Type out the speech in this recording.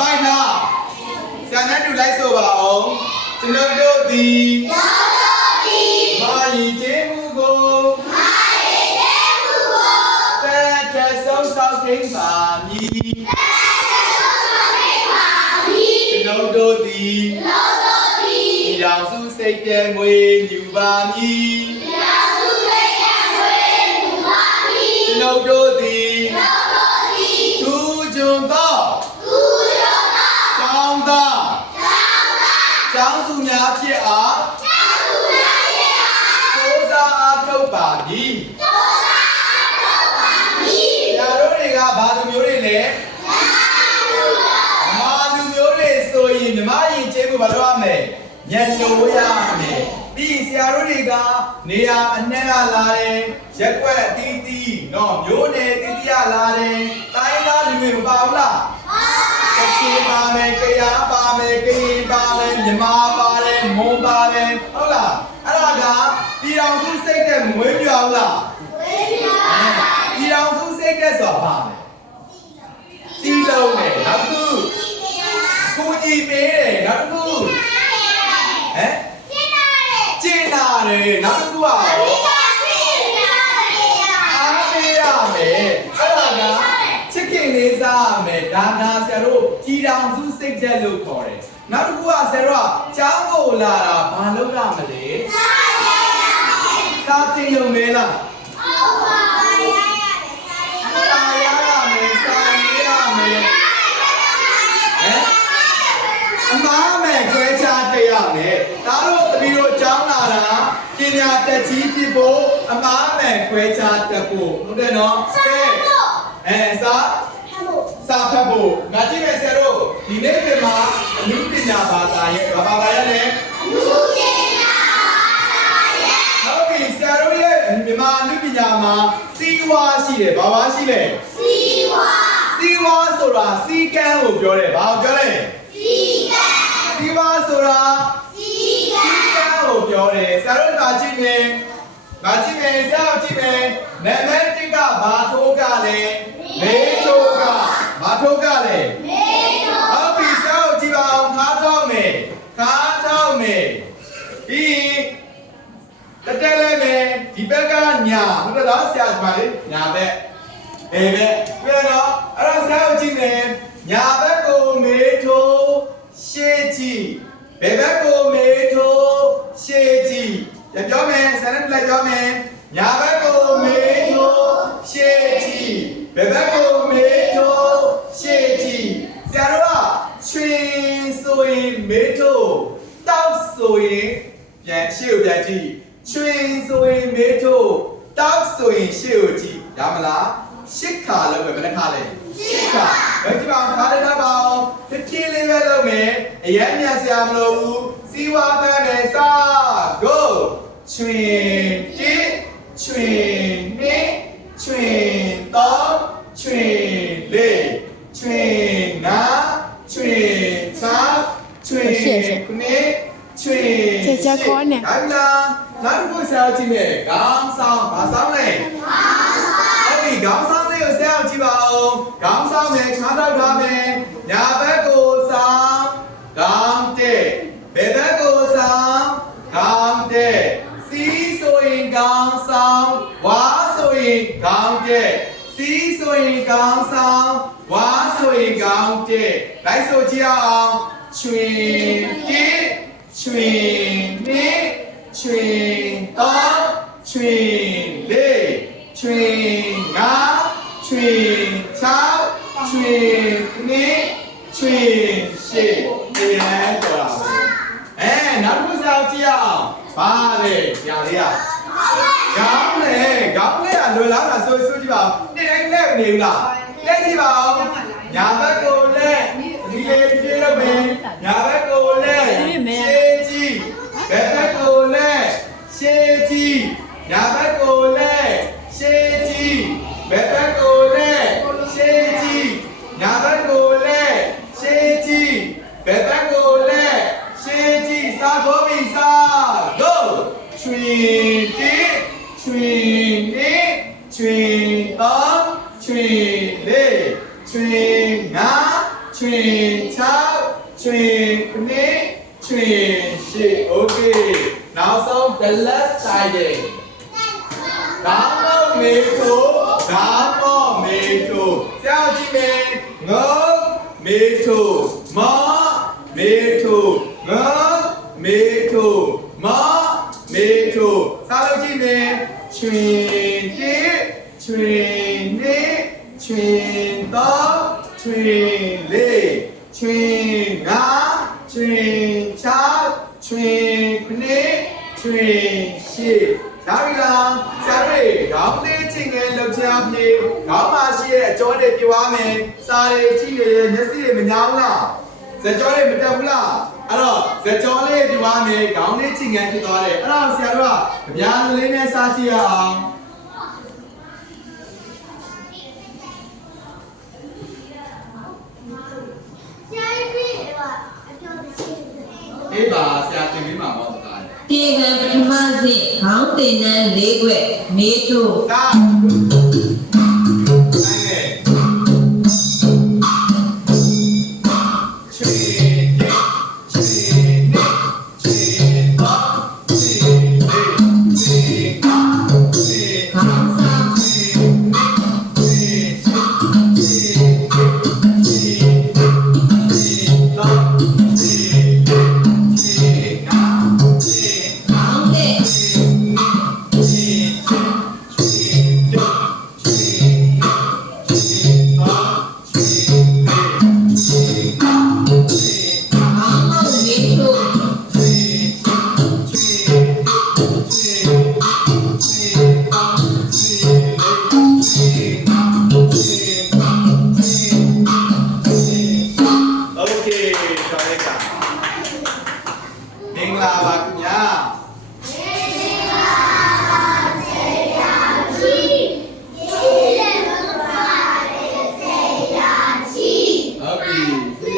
ပိုင်နာဆရာနဲ့တူလိုက်ဆိုပါအောင်ကျွန်တော်တို့ဒီမာယီကျေးမှုကိုတဲ့တဲ့ဆုံးဆောင်ခြင်းပါမည်ကျွန်တော်တို့ဒီရောင်စုစိတ်ပြဲမွေယူပါမည်ကျွန်တော်တို့ဒီထူးချွန်သောကျောင်းသားကျောင်းသူများဖြစ်အားကိုးစားအားထုတ်ပါမည်ညာတို့တွေကဘာလူမျိုးတွေလဲမာလူမျိုးတွေဆိုရင်မြမရင်ကျေးမှုဘာလို့ရမလဲညံလို့ရမယ်ပြီးဆရာတို့တွေကနေရာအနှံ့ကလာတယ်ရက်ွက်တီးတီးနော်မျိုးနယ်တီးတီးရလာတယ်တိုင်းသားလူတွေမပါဘူးလားကချင်ပါမယ်ကယားပါမယ်ကရင်ပါမယ်မြန်မာပါတယ်မွန်ပါတယ်ဟုတ်လားအဲ့ဒါကပြည်တော်စုစိတ်တဲ့မွေးပြောင်းလားမွေးပြောင်းပြည်တော်စုစိတ်တဲ့ဆိုတာပါမယ်စီလုံးနဲ့နောက်တစ်ခုကိုကြီးပေးတယ်နောက်တစ်ခုကျင်းလာတယ်နောက်တစ်ခုကအားပေးရမယ်အဲ့ဒါကချစ်ခင်လေးစားရမယ်ဒါဆရာတို့ပြည်တော်စုစိတ်တဲ့လို့ခေါ်တယ်နောက်တစ်ခုကဆရာတို့ကကျောင်းကိုလာတာဘာလုပ်ရမလဲစားတင်ရုံပဲလားစားရမယ်စားရမယ်အမားမဲ့ခွဲခြားတက်ရမယ်ဒါတို့တပီတို့ကျောင်းလာတာပညာတက်ကြီးဖြစ်ဖို့အမားမဲ့ခွဲခြားတက်ဖို့ဟုတ်တယ်နော်ကဲစာဖတ်ဖို့ငါကြည့်မယ်ဆရာတို့ဒီနေ့ပြန်မှာအနုပညာဘာသာရဲ့ဘာသာရဲ့လဲအနုပညာဘာသာရဲ့ဟုတ်ပြီဆရာတို့ရဲ့မြန်မာအနုပညာမှာစီဝါရှိတယ်ဘာဝါရှိလဲစီဝါဆိုတာစီကံကိုပြောတယ်ဘာကိုပြောလဲစီဝါဆိုတာစီကံကိုပြောတယ်ဆရာတို့ကကြည့်မယ်ဆရာတို့ကြည့်မယ်နံပါတ်1ကဘာထိုးကလဲမေထိုးကဘာထိုးကလဲဟုတ်ပြီဆရာတို့ကြည့်ပါအောင်ခါထောက်မယ်ပြီးတက်လဲမယ်ဒီဘက်ကညာဟုတ်တယ်လားဆရာဒီမှာလေညာဘက်ဘက်ပြန်တော့အဲ့တော့ဆရာတို့ကြည့်မယ်ညာဘက်ကိုမေထိုးရှေ့ကြည့်ဘယ်ဘက်ကိုမေထိုးရှေ့ကြည့်ပြန်ပြောမယ်ဆရာနဲ့လိုက်ပြောမယ်ညာဘက်ကိုမေထိုးရှေ့ကြည့်ဘယ်ဘက်ကိုမေထိုးရှေ့ကြည့်ဆရာတို့ကချွင်ဆိုရင်မေထိုးတောက်ဆိုရင်ပြန်ရှေ့ကိုပြန်ကြည့်ချွင်ဆိုရင်မေထိုးတောက်ဆိုရင်ရှေ့ကိုကြည့်ရမလားရှစ်ခါလုပ်မယ်ဘယ်နှခါလဲရှစ်ခါဘယ်ကြည့်ပါခါလေးထားပါအောင်ဖြည်းဖြည်းလေးပဲလုပ်မယ်အရင်မြန်စရာမလိုဘူးစီဝါဖမ်းမယ်စ go ချွင်တစ်ချွင်နှစ်ချွင်သုံးချွင်လေးချွင်ငါးချွင်ခြောက်ချွင်ခုနှစ်ချွင်ရှစ်ဟုတ်လားနောက်တစ်ခုဆရာကြည့်မယ်ခေါင်းဆောင်ဘာဆောင်လဲခေါင်းဆောင်လေးကိုဆရာကြည့်ပါဦးခေါင်းဆောင်မယ်ခါတော့ထားမယ်ညာဘက်ကိုဆောင်ခေါင်းတဲ့ဘယ်ဘက်ကိုဆောင်ခေါင်းတဲ့စီးဆိုရင်ခေါင်းဆောင်ဝါဆိုရင်ခေါင်းတဲ့စီးဆိုရင်ခေါင်းဆောင်ဝါဆိုရင်ခေါင်းတဲ့လိုက်ဆိုကြည့်အောင်ချွင်တစ်ချွင်နှစ်ချွင်သုံးချွင်လေးချွင်ငါးချွင်ခြောက်ချွင်နှစ်ချွင်ရှစ်ပြန်တော့နောက်တစ်ခုစောင့်ကြည့်အောင်ဘာလဲညာလေးခေါင်းလေးကလွယ်လားဆိုကြည့်ပါဦးနေ့တိုင်းလက်မနေဘူးလားလက်ကြည့်ပါဦးညာဘက်ကိုလက်ဒီလေးပြေးလို့မယ်ညာဘက်ကိုလက်ရှေ့ကြည့်ဘက်ဘက်ကိုလက်ရှေ့ကြည့်ညာဘက်ကိုလက်ရှေ့ကြည့်ဘက်ဘက်ကိုလက်ရှေ့ကြည့်ညာဘက်ကိုလက်ရှေ့ကြည့်ဘက်ဘက်ကိုလက်ရှေ့ကြည့်စားဖို့ပြီစား go ချွေတစ်ချွေနှစ်ချွေသုံးချွေလေးချွေငါးချ ချွင်6ချွင်9ချွင်10 okay နောက်ဆုံး the left side ဒါမောမေထိုဆရာကြည့်မယ်ငုံမေထိုမောမေထိုငုံမေထိုမောမေထိုစားလို့ကြည့်မယ်ချွင်1ချွင်2ချွင်3ချွင်4ချွင်5ချွင်6ချွင်9ချွင်10ဒါပြီလားဆရာတွေခေါင်းလေးချင်းငယ်လှုပ်ရှားပြေခေါင်းမှာရှိတဲ့အကြောတွေပြွားမယ်စားတွေကြည့်ရရဲ့မျက်စိတွေမညာဘူးလားဇက်ကြောတွေမတက်ဘူးလားအဲ့တော့ဇက်ကြောလေးပြွားမယ်ခေါင်းလေးချင်းငယ်ဖြစ်သွားတယ်အဲ့တော့ဆရာတို့ကအများလေးနဲ့စားကြည့်ရအောင်အေးပါဆရာသင်ပေးမှာပေါ့တကားပြေကံပထမစဉ်ခေါင်းတင်နှန်း၄ခွက်မေးထိုး ဒါ